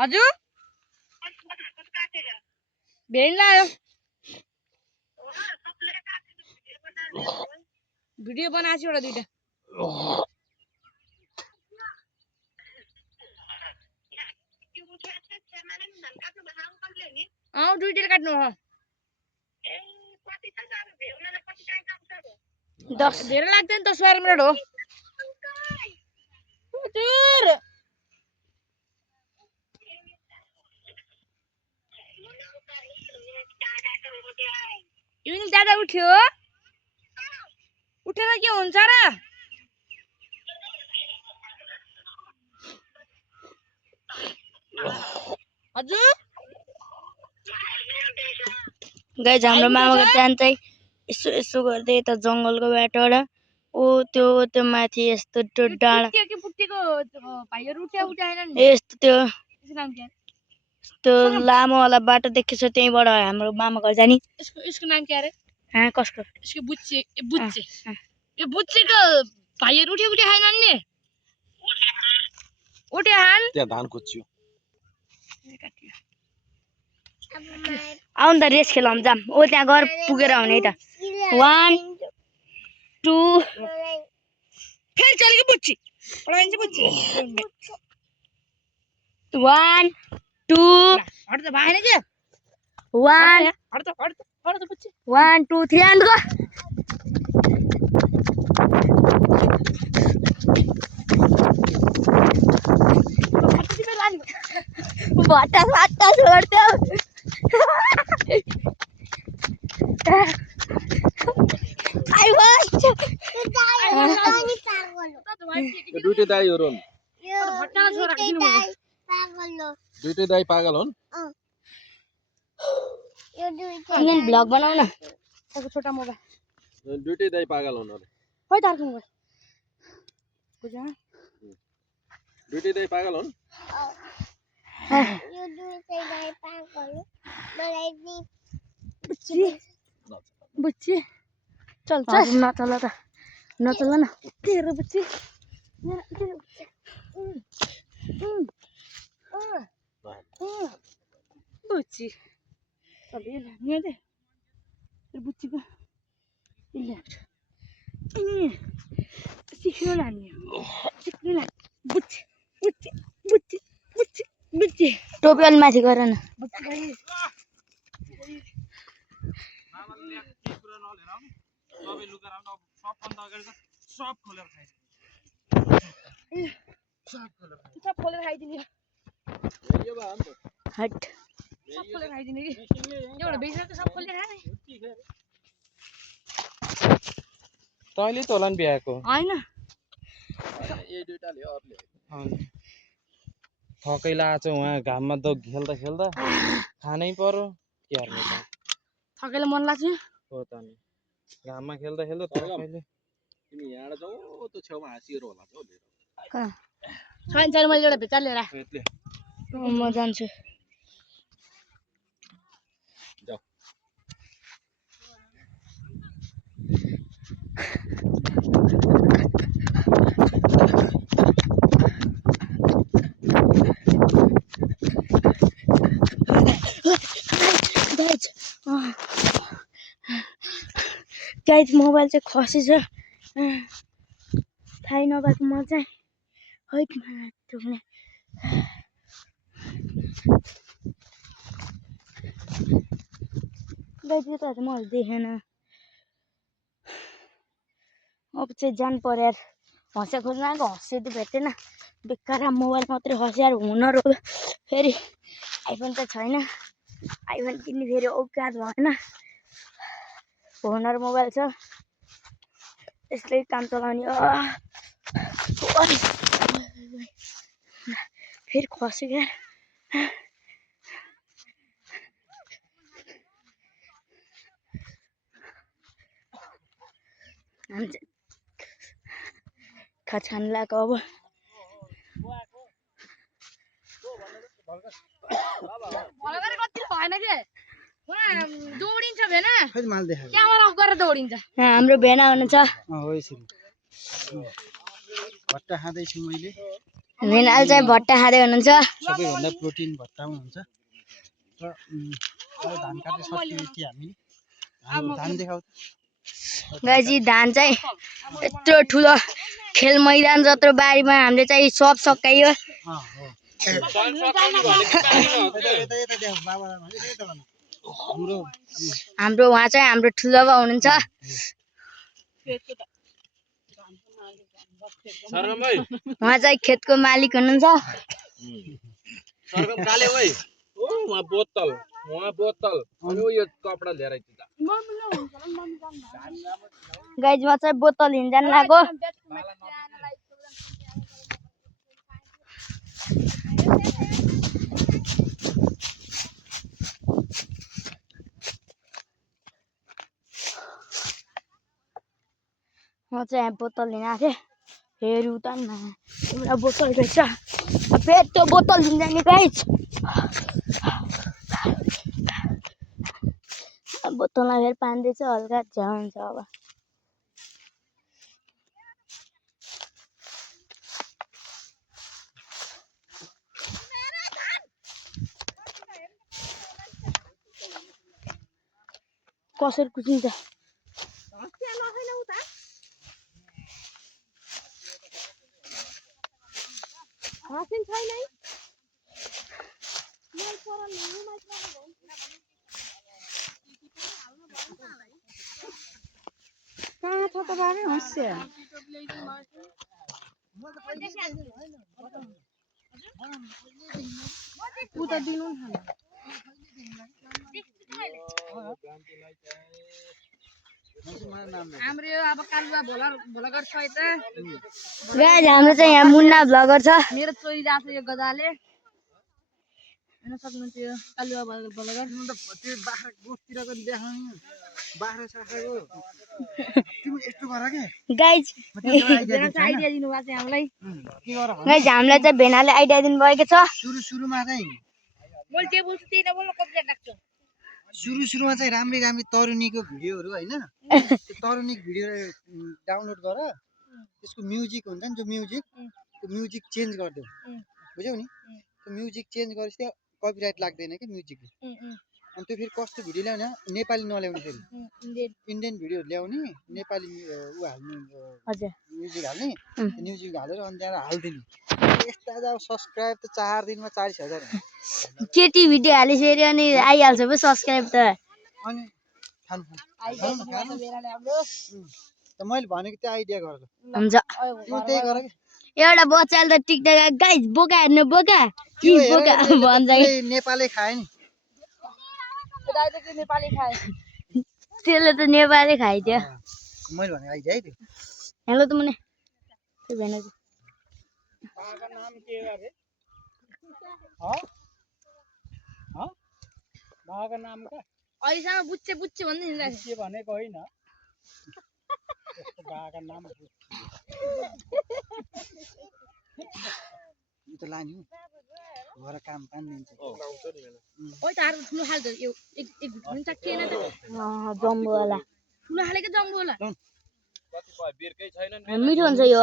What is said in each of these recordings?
हजुर भेन लायो भिडियो बनाएको छु एउटा दुईटा दुईटा काट्नु हो 10 धेरै लाग्दैन त 12 मिनेट हो हजुर युनिल दादा उठ्यो उठेर के हुन्छ र हजुर गाइस हाम्रो मामाको जान चाहिँ यसो यसो गर्दै त जंगलको बाटोबाट ओ त्यो माथि यस्तो त्यो डाँडा के फुटेको भाइहरु उठ्या हैन नि यस्तो त्यो लामो वाला बाटो देखेछ त्यहीबाट हाम्रो मामा घर जानी यसको नाम के अरे हां कसको यसको बुच्चे यो बुच्चेको भाइहरु उठ्या हैन नि उठ्या हाल त्यहाँ धान कुच्यो आउन त रेस खेलौँ जाम ओ त्यहाँ घर पुगेर आउने है त 1 2 फेरि चलेको बुच्ची पढाइन्छ बुच्ची 1 2 हट त भएन के 1 हट त बुच्ची 1 2 3 एन्ड गो बाटा छोड्थ्यो दुईटै दाइहरु हुन् दुईटै दाइ पागल हुन् यो ब्लग बनाउ न त्यसको छोटा मोबाइल दुईटै दाइ पागल हुन् अरे खै तार्को मोबाइल बुझ्या दुईटै दाइ पागल हुन् यो दुईटै दाइ पागल हो मलाई नि बुच्ची चल नचल त नचल न तेरो बुच्ची बुच्ची अब ये दे बुच्ची को सिक्नु लाने बुच्ची टोपी अलि माथि गर न सब खोलेर खाइदिने हट सब खोलेर खाइदिने कि एउटा बेचेर त सब खोलेर खाने तैँले त होला नि बिहाको हैन ए दुईटाले अरूले थकै लाछ उहाँ घाममा त खेल्दा खानै पर्यो के गर्ने त थकेले मन लाग्छ हो त नि घाममा खेल्दा थकैले तिमी यहाँ जाऊ त छेउमा हाँसिएर होला त छैन मैले एउटा भेचा लिएर म जान्छु जाऊ गाइस मोबाइल चाहिँ खसेछ थाहै नभएको म चाहिँ हैट माथि गाइस यो त मैले देखेन अब चाहिँ जान पर्यो यार हँसिया खोज्न आएको हँसिया त भेटेन बेकार मोबाइल मात्रै हँसियार हुनर हो फेरि आइफोन त छैन आइफोन किन्ने फेरि औकात भएन होनर मोबाइल छ यसले काम चलाउने फेरि खस्यो क्या खान लाग्यो अब दौडिन्छ भेन क्यामेरा अफ गरेर दौडिन्छ हाम्रो भेना हुनुहुन्छ भट्टा खाँदैछु मैले मृणाल चाहिँ भट्टा खाँदै हुनुहुन्छ सबैभन्दा प्रोटिन भत्तामा हुन्छ र अब धान काट्दै सकियो कि हामी धान देखाउ गाइजी धान चाहिँ यत्रो ठुलो खेल मैदान जत्रो बारीमा हामीले चाहिँ सब सकाइयो हाम्रो उहाँ चाहिँ हाम्रो ठुलो बाउ हुनुहुन्छ उहाँ चाहिँ खेतको मालिक हुनुहुन्छ सरगम काले ओइ ओ वहाँ बोतल अनि यो कपडा लिएर आइछ गाइजमा चाहिँ बोतल हिँड्जान लाग्यो म चाहिँ यहाँ बोतल लिन आएको थिएँ फेरि उता न एउटा बोतल रहेछ फेरि त्यो बोतल लिन जाने गाइज बोतलमा फेरि पानी दिएछ हल्का झ्याउ हुन्छ अब कसरी कुचिन्छ कहाँ छ त बारे हँस्या उता दिनु न हाम्रो अब कालुवा भ्लगर छ यता गाइज हाम्रो चाहिँ यहाँ मुन्ना भ्लगर छ मेरो चोरी राख्छ यो गदाले हेर्न सक्नुहुन्छ यो कालुवा भ्लगर त्यो बाख्रा गोठतिरको देखाउनु बाख्रा साख्राको तिमी यस्तो गर के गाइज आइडिया दिनुभएको छ हामीलाई के गर गाइज हामीलाई चाहिँ भेनाले आइडिया दिनुभएको छ सुरुमा चाहिँ मैले जे बोल्छु त्यही नबोल्नु कपी राख्छु सुरुमा चाहिँ राम्रै तरुनीको भिडियोहरू हैन त्यो तरुनी भिडियो डाउनलोड गर त्यसको म्युजिक हुन्छ नि जो म्युजिक त्यो म्युजिक चेन्ज गरिदेऊ बुझ्यौ नि त्यो म्युजिक चेन्ज गरेपछि कपिराइट लाग्दैन कि म्युजिकले अनि त्यो फेरि कस्तो भिडियो ल्याउने नेपाली नल्याउने फेरि इन्डियन भिडियोहरू ल्याउने नेपाली ऊ हाल्ने हजुर म्युजिक हाल्ने म्युजिक हालेर अनि त्यहाँ हालिदिने यस्ता अब सब्सक्राइब त 4 दिनमा 40,000 केटी भिडियो हाले फेरि अनि आइहाल्छ पो सब्सक्राइब त अनि त मैले भनेको त्यो आइडिया गर हुन्छ त्यो त्यही गर कि एउटा बच्चाले त टिकटक गाइज बोका हेर्नु बोका कि बोका भन्छ नेपालै खाए नि नेपाली खाए त्यसले त नेपाली खाइदियो मैले भनेको आइडिया है त्यो हेलो त मुने त्यो भेना बाका नाम के गरे बाका नाम का अहिलेसम्म बुच्चे बुच्चे भन्दै हिँडिरहेको के भनेको होइन त्यस्तो बाका नाम त लाने हो घर काम दिन्छ ओइ तार ठुलो खाले त यो एक घुट्नु चक्किएन त जम्बो वाला ठुलो खालेको जम्बो होला कतिपय बिरकै छैनन् मिठो हुन्छ यो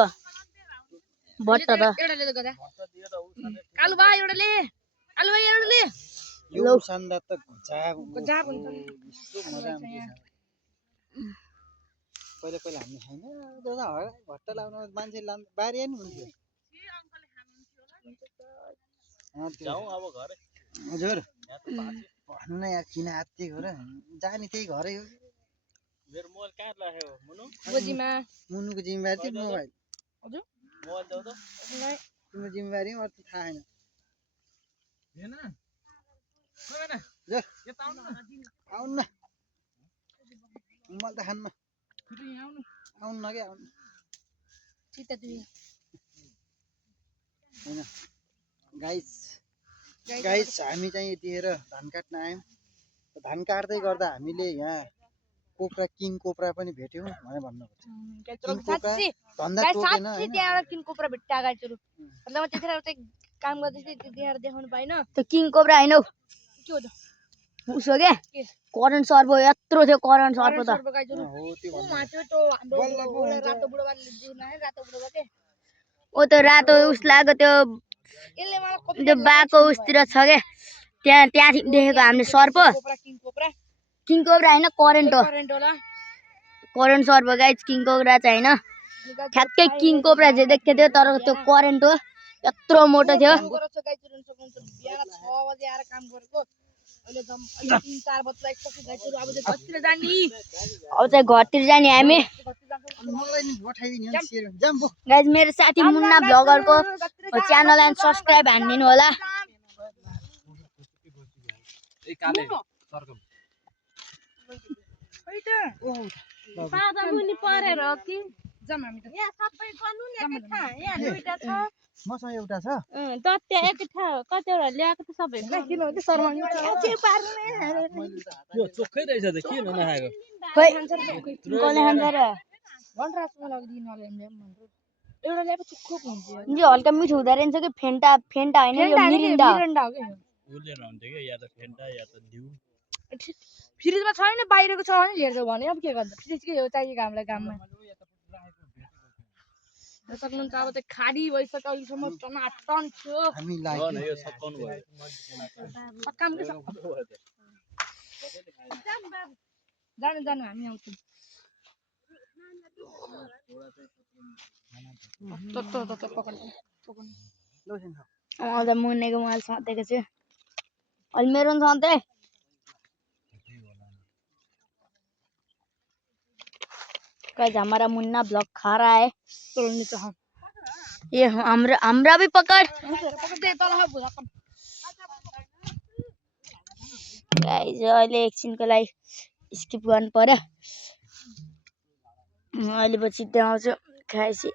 बट्टा त एउटा ले त गदा कालु भाइ एउटा ले कालु भाइ एउटा ले यो सन्दा त गजाब हुन्छ यस्तो मजा आउँछ पहिला पहिला हामी खाइन दादा भट्टा लाउन मान्छे बारी नि हुन्थ्यो जाऊ अब घरै हजुर भन्नु न यार किन आत्तिएको र जाने त्यही घरै हो मेरो मोबाइल कहाँ राख्यो मुनु गोजीमा मुनुको जिम्मेवारी चाहिँ मोबाइल हजुर मोबाइल जाऊ त तिम्रो जिम्मेवारी अरू त थाहा छैन हैन आउनु न मलाई त खान्न आउनु न कि आउनु चित्त दुई होइन गाइस हामी चाहिँ यतिखेर धान काट्न आयौँ धान काट्दै गर्दा हामीले यहाँ कोप्रा किङ कोप्रा पनि भेट्यौँ भनेर भन्नुपर्छ भन्दा टोकेन हैन त्यहाँबाट किङ कोब्रा भेट्टा गाइजहरु मतलब म त्यतिखेर चाहिँ काम गर्दै थिएँ त्यतिखेर देखाउनु पाइन त्यो किङ कोब्रा हैन हौ के हो त उसो के करेन्ट सर्पो यत्रो थियो करेन्ट सर्पो त गाइजहरु हो त्यो माथि त्यो हाम्रो रातो बुढो बाले रातो बुढो के ओ त्यो रातो उस लाग्यो त्यो यसले मलाई कति त्यो बाको उसतिर छ क्या त्यहाँ देखेको हामीले सर्प किङ कोब्रा होइन करेन्ट हो करेन्ट होला करेन्ट सर्प गाइज किङ कोब्रा चाहिँ होइन ठ्याक्कै किङ कोब्रा चाहिँ देखेको थियो तर त्यो करेन्ट हो यत्रो मोटो थियो बिहान 6 बजे आएर काम गरेको अहिले 3-4 बजे आइसक्यो गाइजहरु अब चाहिँ घरतिर जानी अब चाहिँ घरतिर जाने हामी मलाई नि पठाइदिनु नि सेयर जाम बो गाइज मेरो साथी मुन्ना भ्लगरको च्यानललाई सब्स्क्राइब हानिदिनु होला ए काले सर्कम पादा मुनि परेर हो कि जाम हामी त यहाँ सबै गर्नु नि एकैठा यहाँ दुईटा छ मसँग एउटा छ दत्ते एकैठा कतिवटा ल्याएको त सबै किन हो कि शर्माउनु चाहिँ पार्ने यो चोखै रहेछ त के नखाएको खोइ कसले खान्छ र भनिरहेको मलाई दिन नल्याउँ एउटा ल्याएपछि खोक हुन्छ यो हल्का मिठो हुँदो रहेछ कि फेन्टा फेन्टा होइन यो मिरिन्डा हो। मिरिन्डा हो कि उलेर हुन्थ्यो कि या त फेन्टा या त ड्यू फ्रिजमा छैन बाहिरको छ भने लिएर जाऊ भने अब के गर्दा फ्रिजकै हो चाहिएको हामीलाई काममा सक्नुहुन्छ अब त खाडी भइसक्यो अहिलेसम्म टनाटन थियो हामी हो लाग्यो न यो सकाउनु भयो सकाम के सक्नु जानु जानु हामी आउँछौँ त पकड आउँदा मुन्नेको मोबाइल सधेको छु अहिले मेरो पनि सधैँ गाइस हमारा मुन्ना ब्लॉग खा रहा है ये हमरा भी पकड़ गाइस अहिले एकछिनको लागि स्किप गर्नु पर्यो अहिले पछि त्यहाँ आउँछु खाएपछि